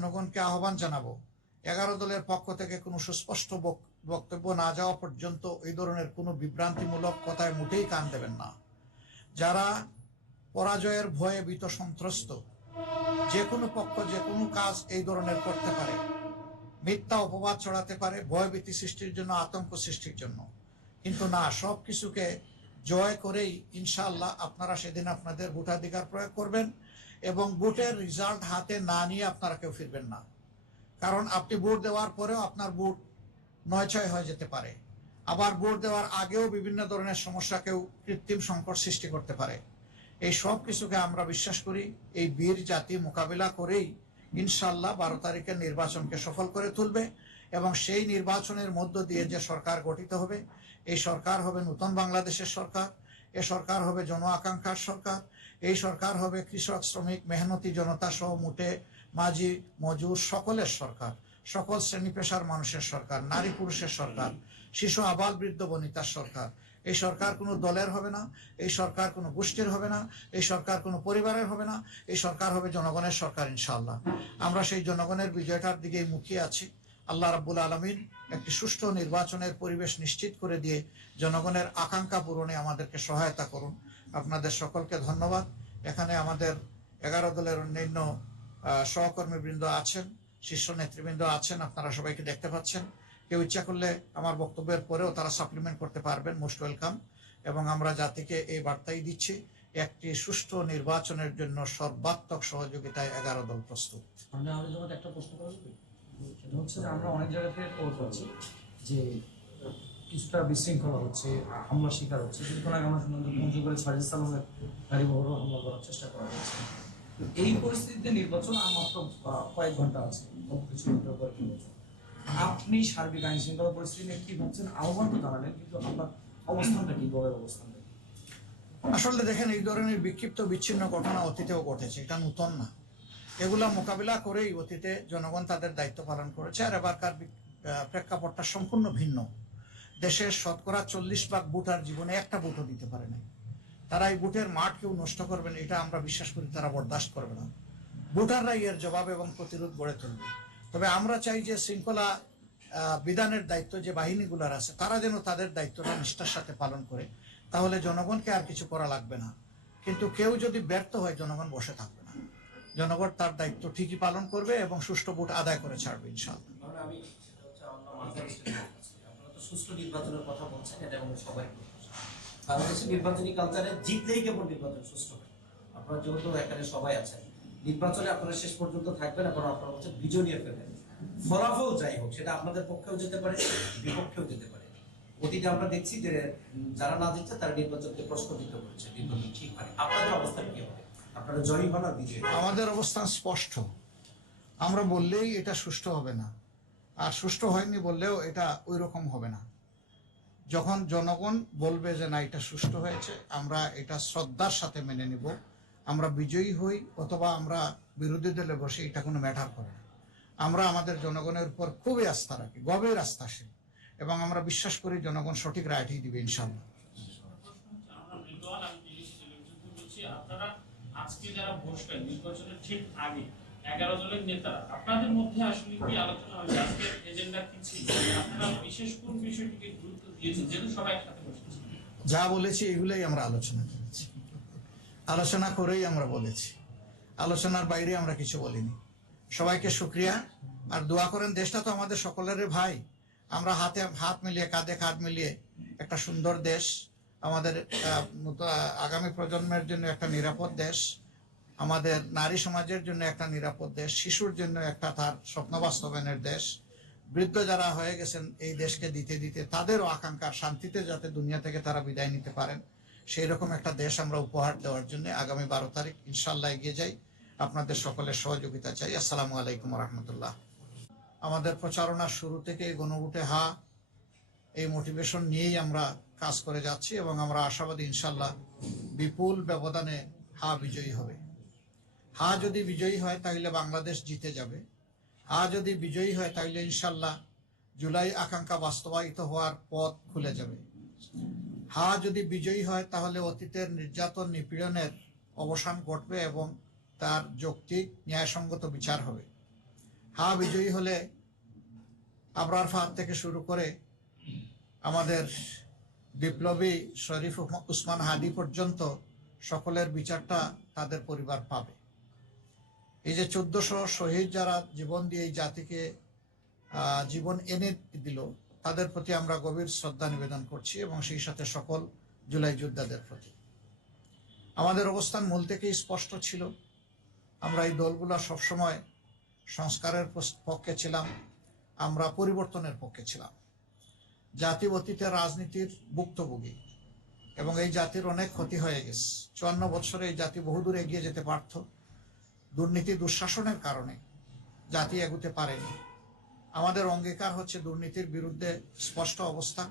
জনগণকে আহ্বান জানাবো, 11 দলের পক্ষ থেকে কোনো সুস্পষ্ট বক্তব্য না যাওয়া পর্যন্ত এই ধরনের কোনো বিভ্রান্তিমূলক কথায় মোটেই কান দেবেন না। যারা পরাজয়ের ভয়ে ভীত সন্ত্রস্ত, যে কোনো পক্ষ যে কোনো কাজ এই ধরনের করতে পারে, মিথ্যা অপবাদ ছড়াতে পারে ভয়ভীতি সৃষ্টির জন্য, আতঙ্ক সৃষ্টির জন্য। কিন্তু না, সব কিছুকে জয় করেই ইনশাআল্লাহ আপনারা সেদিন আপনাদের ভোটাধিকার প্রয়োগ করবেন এবং ভোটের রেজাল্ট হাতে না নিয়ে আপনারা কেউ ফিরবেন না। কারণ আপনি ভোট দেওয়ার পরেও আপনার ভোট নয়ছয় হয়ে যেতে পারে, আবার ভোট দেওয়ার আগেও বিভিন্ন ধরনের সমস্যা কেউ কৃত্রিম সংকট সৃষ্টি করতে পারে। এই সব কিছুকে আমরা বিশ্বাস করি এই বীর জাতি মোকাবিলা করেই ইনশাআল্লাহ 12 তারিখের নির্বাচনকে সফল করে তুলবে এবং সেই নির্বাচনের মধ্য দিয়ে যে সরকার গঠিত হবে, এই সরকার হবে নতুন বাংলাদেশের সরকার, এ সরকার হবে জন আকাঙ্ক্ষার সরকার, এই সরকার হবে কৃষক শ্রমিক মেহনতি জনতা সহ মুটে মাঝি মজুর সকলের সরকার, সকল শ্রেণী পেশার মানুষের সরকার, নারী পুরুষের সরকার, শিশু আবাল বৃদ্ধ বনিতার সরকার। এই সরকার কোনো দলের হবে না, এই সরকার কোনো গোষ্ঠীর হবে না, এই সরকার কোনো পরিবারের হবে না, এই সরকার হবে জনগণের সরকার ইনশাআল্লাহ। আমরা সেই জনগণের বিজয়টার দিকেই মুখিয়ে আছি। আল্লাহ রাব্বুল আলামিন একটি সুষ্ঠু নির্বাচনের পরিবেশ নিশ্চিত করে দিয়ে জনগণের আকাঙ্ক্ষা পূরণে আমাদেরকে সহায়তা করুন। আপনাদের সকলকে ধন্যবাদ। এখানে আমাদের 11 দলের অন্যান্য সহকর্মীবৃন্দ আছেন, শীর্ষ নেতৃবৃন্দ আছেন, আপনারা সবাইকে দেখতে পাচ্ছেন। কেউ ইচ্ছা করলে আমার বক্তব্যের পরেও তারা সাপ্লিমেন্ট করতে পারবেন, মোস্ট ওয়েলকাম। এবং আমরা জাতিকে এই বার্তাই দিচ্ছি, একটি সুষ্ঠু নির্বাচনের জন্য সর্বাত্মক সহযোগিতায় 11 দল প্রস্তুত। আমি তোমাকে একটা প্রশ্ন করব, সেটা হচ্ছে যে আমরা অনেক জায়গা থেকে খবর পাচ্ছি যে কিছুটা বিশৃঙ্খলা হচ্ছে, হামলা শিকার হচ্ছে। কিছুক্ষণ আগে আমরা শুনলাম যে পঞ্চগড়ে সাজিদ সালামের গাড়ি বহর হামলা করার চেষ্টা করা হচ্ছে। এই পরিস্থিতিতে নির্বাচন আর মাত্র কয়েক ঘন্টা আছে, আপনি সার্বিক আইন শৃঙ্খলা পরিস্থিতি নিয়ে কি ভাবছেন? আহ্বান তো জানালেন, কিন্তু আপনার অবস্থানটা কি, দলের অবস্থানটা? আসলে দেখেন, এই ধরনের বিক্ষিপ্ত বিচ্ছিন্ন ঘটনা অতীতেও ঘটেছে, এটা নতুন না। এগুলা মোকাবিলা করেই অতীতে জনগণ তাদের দায়িত্ব পালন করেছে। আর এবারকার প্রেক্ষাপটটা সম্পূর্ণ ভিন্ন। দেশের শতকরা 40% ভোটার জীবনে একটা ভোটও দিতে পারে না। তারা এই ভোটের মাঠ কেউ নষ্ট করবেন এটা আমরা বিশ্বাস করি, তারা বরদাস্ত করবে না। ভোটাররাই এর জবাব এবং প্রতিরোধ গড়ে তুলবে। তবে আমরা চাই যে শৃঙ্খলা বিধানের দায়িত্ব যে বাহিনীগুলোর আছে, তারা যেন তাদের দায়িত্বটা নিষ্ঠার সাথে পালন করে, তাহলে জনগণকে আর কিছু করা লাগবে না। কিন্তু কেউ যদি ব্যর্থ হয়, জনগণ বসে থাকবে না, জনগণ তার দায়িত্ব ঠিকই পালন করবে এবং সুষ্ঠু ভোট আদায় করে ছাড়বে ইনশাআল্লাহ। সুষ্ঠু নির্বাচনের কথা বলছেন, এটা এবং সবাই বাংলাদেশের নির্বাচনী কালচারে জিতলেই কেবল নির্বাচন সুষ্ঠু হয়। আপনারা যেহেতু এখানে সবাই আছেন, নির্বাচনে আপনারা শেষ পর্যন্ত থাকবেন এবং আপনারা হচ্ছে বিজয় নিয়ে ফেলবেন। ফলাফল যাই হোক, সেটা আপনাদের পক্ষেও যেতে পারে, বিপক্ষেও যেতে পারে। অতীতে আমরা দেখছি যে যারা না জিতছে তারা নির্বাচনকে প্রশ্নবিদ্ধ করেছে, নির্বাচন ঠিক হয়। আপনাদের অবস্থান কি হবে? আপনারা জয়ী হন আর বিজয়ী? আমাদের অবস্থান স্পষ্ট। আমরা বললেই এটা সুষ্ঠু হবে না, আর সুষ্ঠু হয়নি বললেও এটা ওই রকম হবে না। যখন জনগণ বলবে যে না, এটা সুষ্ঠু হয়েছে, আমরা এটা শ্রদ্ধার সাথে মেনে নিব। আমরা বিজয়ী হই অথবা আমরা বিরোধী দলে বসে, এটা কোনো ম্যাটার করে না। আমরা আমাদের জনগণের উপর খুবই আস্থা রাখি, গভীর আস্থাশীল, এবং আমরা বিশ্বাস করি জনগণ সঠিক রায়টাই দিবে ইনশাআল্লাহ। আপনারা আজকে যারা বসবেন নির্বাচনের ঠিক আগে 11 দলের নেতারা, আপনাদের মধ্যে আসলে কি আলোচনা হয়েছে? আজকের এজেন্ডা কি ছিল? আপনারা বিশেষ কোন বিষয়টিকে গুরুত্ব দিয়েছেন, যেহেতু সবাই একসাথে বসেছে? যা বলেছি এগুলোই আমরা আলোচনা করেছি, আলোচনা করেই আমরা বলেছি, আলোচনার বাইরে আমরা কিছু বলিনি। সবাইকে শুকরিয়া, আর দোয়া করেন। দেশটা তো আমাদের সকলের ভাই, আমরা হাতে হাত মিলিয়ে, কাঁধে কাঁধ মিলিয়ে একটা সুন্দর দেশ, আমাদের আগামী প্রজন্মের জন্য একটা নিরাপদ দেশ, আমাদের নারী সমাজের জন্য একটা নিরাপদ দেশ, শিশুর জন্য একটা তার স্বপ্ন বাস্তবায়নের দেশ, বৃদ্ধ যারা হয়ে গেছেন এই দেশকে দিতে দিতে তাদেরও আকাঙ্ক্ষা শান্তিতে যাতে দুনিয়া থেকে তারা বিদায় নিতে পারেন, সেই রকম একটা দেশ আমরা উপহার দেওয়ার জন্য আগামী 12 তারিখ ইনশাআল্লাহ এগিয়ে যাই। আপনাদের সকলের সহযোগিতা চাই। আসসালামু আলাইকুম রহমতুল্লাহ। আমাদের প্রচারণার শুরু থেকে গণভোটে হা, এই মোটিভেশন নিয়েই আমরা কাজ করে যাচ্ছি এবং আমরা আশাবাদী ইনশাআল্লাহ বিপুল ব্যবধানে হা বিজয়ী হবে। হা যদি বিজয়ী হয় তাহলে বাংলাদেশ জিতে যাবে। হা যদি বিজয়ী হয় তাহলে ইনশাআল্লাহ জুলাই আকাঙ্ক্ষা বাস্তবায়িত হওয়ার পথ খুলে যাবে। হা যদি বিজয়ী হয় তাহলে অতীতের নির্যাতন নিপীড়নের অবসান ঘটবে এবং তার যৌক্তিক ন্যায়সঙ্গত বিচার হবে। হা বিজয়ী হলে আবরার ফাহাদ থেকে শুরু করে আমাদের বিপ্লবী শরীফ উসমান হাদি পর্যন্ত সকলের বিচারটা তাদের পরিবার পাবে। এই যে 1400 শহীদ যারা জীবন দিয়ে এই জাতিকে জীবন এনে দিল, তাদের প্রতি আমরা গভীর শ্রদ্ধা নিবেদন করছি এবং সেই সাথে সকল জুলাই যোদ্ধাদের প্রতি। আমাদের অবস্থান মূল থেকেই স্পষ্ট ছিল। আমরা এই দলগুলো সবসময় সংস্কারের পক্ষে ছিলাম, আমরা পরিবর্তনের পক্ষে ছিলাম। জাতি অতীতের রাজনীতির ভুক্তভোগী এবং এই জাতির অনেক ক্ষতি হয়ে গেছে। 54 বছরে এই জাতি বহুদূর এগিয়ে যেতে পারত। দুর্নীতি দুঃশাসনের কারণে জাতি এগুতে পারেনি। আমাদের অঙ্গীকার হচ্ছে দুর্নীতির বিরুদ্ধে স্পষ্ট অবস্থান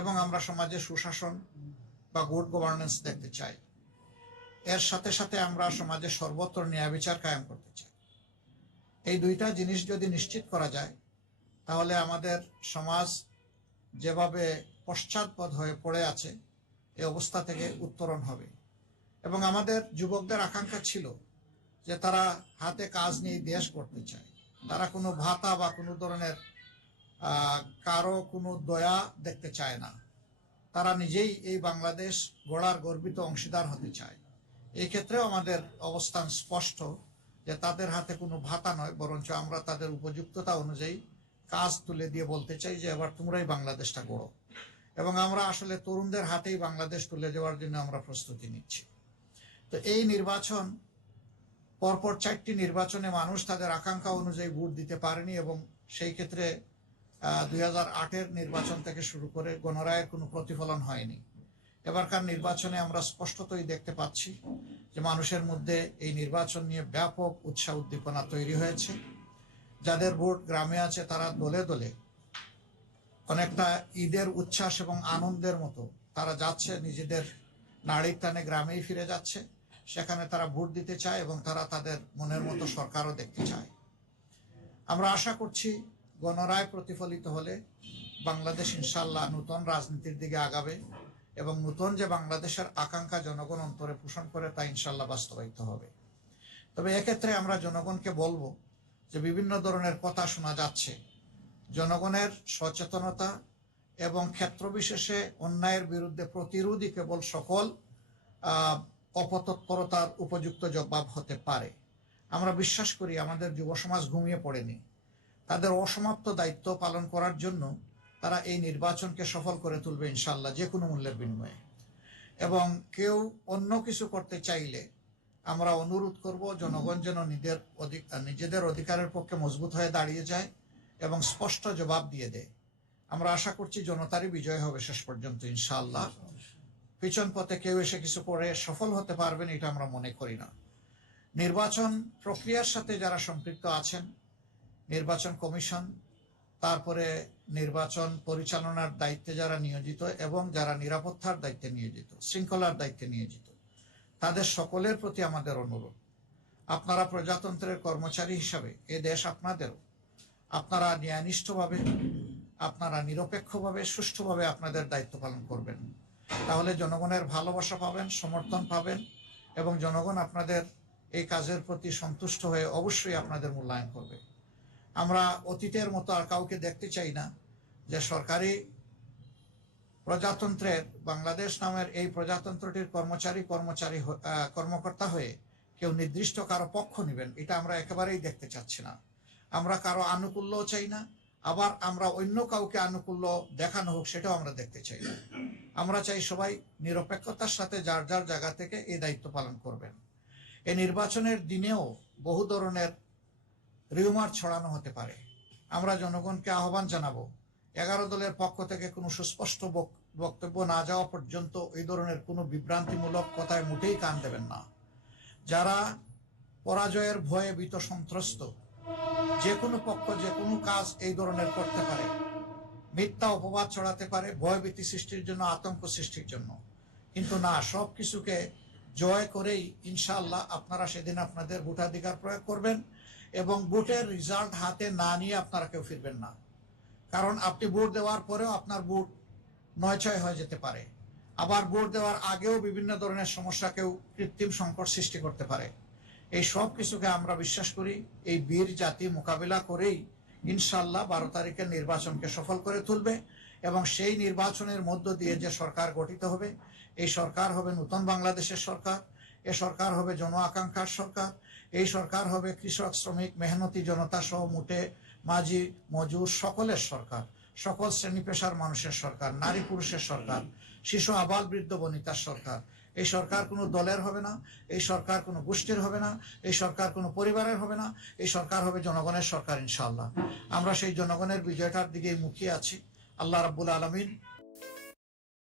এবং আমরা সমাজে সুশাসন বা গুড গভর্নেন্স দেখতে চাই। এর সাথে সাথে আমরা সমাজে সর্বত্র ন্যায় বিচার কায়েম করতে চাই। এই দুইটা জিনিস যদি নিশ্চিত করা যায়, তাহলে আমাদের সমাজ যেভাবে পশ্চাৎপদ হয়ে পড়ে আছে এই অবস্থা থেকে উত্তরণ হবে। এবং আমাদের যুবকদের আকাঙ্ক্ষা ছিল যে তারা হাতে কাজ নিয়ে দেশ করতে চায়। তারা কোনো ভাতা বা কোনো ধরনের কারো কোনো দয়া দেখতে চায় না। তারা নিজেই এই বাংলাদেশ গড়ার গর্বিত অংশীদার হতে চায়। এই ক্ষেত্রেও আমাদের অবস্থান স্পষ্ট যে তাদের হাতে কোনো ভাতা নয়, বরঞ্চ আমরা তাদের উপযুক্ততা অনুযায়ী কাজ তুলে দিয়ে বলতে চাই যে এবার তোমরাই বাংলাদেশটা গড়ো। এবং আমরা আসলে তরুণদের হাতেই বাংলাদেশ তুলে দেওয়ার জন্য আমরা প্রস্তুতি নিচ্ছি। তো এই নির্বাচন, পরপর 4টি নির্বাচনে মানুষ তাদের আকাঙ্ক্ষা অনুযায়ী ভোট দিতে পারেনি এবং সেই ক্ষেত্রে 2008-এর নির্বাচন থেকে শুরু করে গণরায়ের কোনো প্রতিফলন হয়নি। এবারকার নির্বাচনে আমরা স্পষ্টতই দেখতে পাচ্ছি যে মানুষের মধ্যে এই নির্বাচন নিয়ে ব্যাপক উৎসাহ উদ্দীপনা তৈরি হয়েছে। যাদের ভোট গ্রামে আছে তারা দলে দলে অনেকটা ঈদের উচ্ছ্বাস এবং আনন্দের মতো তারা যাচ্ছে, নিজেদের নাড়ির টানে গ্রামেই ফিরে যাচ্ছে। সেখানে তারা ভোট দিতে চায় এবং তারা তাদের মনের মতো সরকারও দেখতে চায়। আমরা আশা করছি গণরায় প্রতিফলিত হলে বাংলাদেশ ইনশাল্লাহ নতুন রাজনীতির দিকে আগাবে এবং নতুন যে বাংলাদেশের আকাঙ্ক্ষা জনগণ অন্তরে পোষণ করে তা ইনশাল্লাহ বাস্তবায়িত হবে। তবে এক্ষেত্রে আমরা জনগণকে বলবো যে বিভিন্ন ধরনের কথা শোনা যাচ্ছে। জনগণের সচেতনতা এবং ক্ষেত্র বিশেষে অন্যায়ের বিরুদ্ধে প্রতিরোধই কেবল সকল অপতৎপরতার উপযুক্ত জবাব হতে পারে। আমরা বিশ্বাস করি আমাদের যুব সমাজ ঘুমিয়ে পড়েনি। তাদের অসমাপ্ত দায়িত্ব পালন করার জন্য তারা এই নির্বাচনকে সফল করে তুলবে ইনশাল্লাহ, যে কোনো মূল্যের বিনিময়ে। এবং কেউ অন্য কিছু করতে চাইলে আমরা অনুরোধ করব জনগণ যেন নিজেদের অধিকারের পক্ষে মজবুত হয়ে দাঁড়িয়ে যায় এবং স্পষ্ট জবাব দিয়ে দেয়। আমরা আশা করছি জনতারই বিজয় হবে শেষ পর্যন্ত ইনশাআল্লাহ। পিছন পথে কেউ এসে কিছু করে সফল হতে পারবেন এটা আমরা মনে করি না। নির্বাচন প্রক্রিয়ার সাথে যারা সম্পৃক্ত আছেন, নির্বাচন কমিশন, তারপরে নির্বাচন পরিচালনার দায়িত্বে যারা নিয়োজিত এবং যারা নিরাপত্তার দায়িত্বে নিয়োজিত, শৃঙ্খলার দায়িত্বে নিয়োজিত, তাদের সকলের প্রতি আমাদের অনুরোধ, আপনারা প্রজাতন্ত্রের কর্মচারী হিসাবে এ দেশ আপনাদেরও। আপনারা ন্যায়নিষ্ঠভাবে, আপনারা নিরপেক্ষভাবে, সুষ্ঠুভাবে আপনাদের দায়িত্ব পালন করবেন। তাহলে জনগণের ভালোবাসা পাবেন, সমর্থন পাবেন এবং জনগণ আপনাদের এই কাজের প্রতি সন্তুষ্ট হয়ে অবশ্যই আপনাদের মূল্যায়ন করবে। আমরা অতীতের মতো আর কাউকে দেখতে চাই না যে সরকারি প্রজাতন্ত্রের, বাংলাদেশ নামের এই প্রজাতন্ত্রটির কর্মকর্তা হয়ে কেউ নির্দিষ্ট কারো পক্ষ নেবেন, এটা আমরা একেবারেই দেখতে চাচ্ছি না। আমরা কারো আনুকূল্যও চাই না, আবার আমরা অন্য কাউকে আনুকূল্য দেখানো হোক সেটাও আমরা দেখতে চাই না। আমরা চাই সবাই নিরপেক্ষতার সাথে যার যার জায়গা থেকে এই দায়িত্ব পালন করবেন। এই নির্বাচনের দিনেও বহু ধরনের রিউমার ছড়ানো হতে পারে। আমরা জনগণকে আহ্বান জানাবো 11 দলের পক্ষ থেকে কোনো সুস্পষ্ট বক্তব্য না যাওয়া পর্যন্ত এই ধরনের কোনো বিভ্রান্তিমূলক কথায় মোটেই কান দেবেন না। যারা পরাজয়ের ভয়ে ভীত সন্ত্রস্ত, যে কোনো পক্ষ যে কোনো কাজ এই ধরনের করতে পারে, মিথ্যা অপবাদ ছড়াতে পারে ভয়ভীতি সৃষ্টির জন্য, আতঙ্ক সৃষ্টির জন্য। কিন্তু না, সব কিছুকে জয় করেই ইনশাআল্লাহ আপনারা সেদিন আপনাদের ভোটাধিকার প্রয়োগ করবেন এবং ভোটের রেজাল্ট হাতে না নিয়ে আপনারা কেউ ফিরবেন না। কারণ আপনি ভোট দেওয়ার পরেও আপনার ভোট 9-6 হয়ে যেতে পারে। আবার ভোট দেওয়ার আগেও বিভিন্ন ধরনের সমস্যা, কেউ কৃত্রিম সংকট সৃষ্টি করতে পারে। এই সব কিছুকে আমরা বিশ্বাস করি এই বীর জাতি মোকাবিলা করেই ইনশাল্লাহ 12 তারিখের নির্বাচনকে সফল করে তুলবে এবং সেই নির্বাচনের মধ্য দিয়ে যে সরকার গঠিত হবে এই সরকার হবে নতুন বাংলাদেশের সরকার, এ সরকার হবে জন আকাঙ্ক্ষার সরকার, এই সরকার হবে কৃষক শ্রমিক মেহনতি জনতা সহ মুটে মাঝি মজুর সকলের সরকার, সকল শ্রেণী পেশার মানুষের সরকার, নারী পুরুষের সরকার, শিশু আবাল বৃদ্ধ বনিতার সরকার। এই সরকার কোনো দলের হবে না, এই সরকার কোনো গোষ্ঠীর হবে না, এই সরকার কোনো পরিবারের হবে না, এই সরকার হবে জনগণের সরকার ইনশাআল্লাহ। আমরা সেই জনগণের বিজয়টার দিকেই মুখিয়ে আছি। আল্লাহ রাব্বুল আলামিন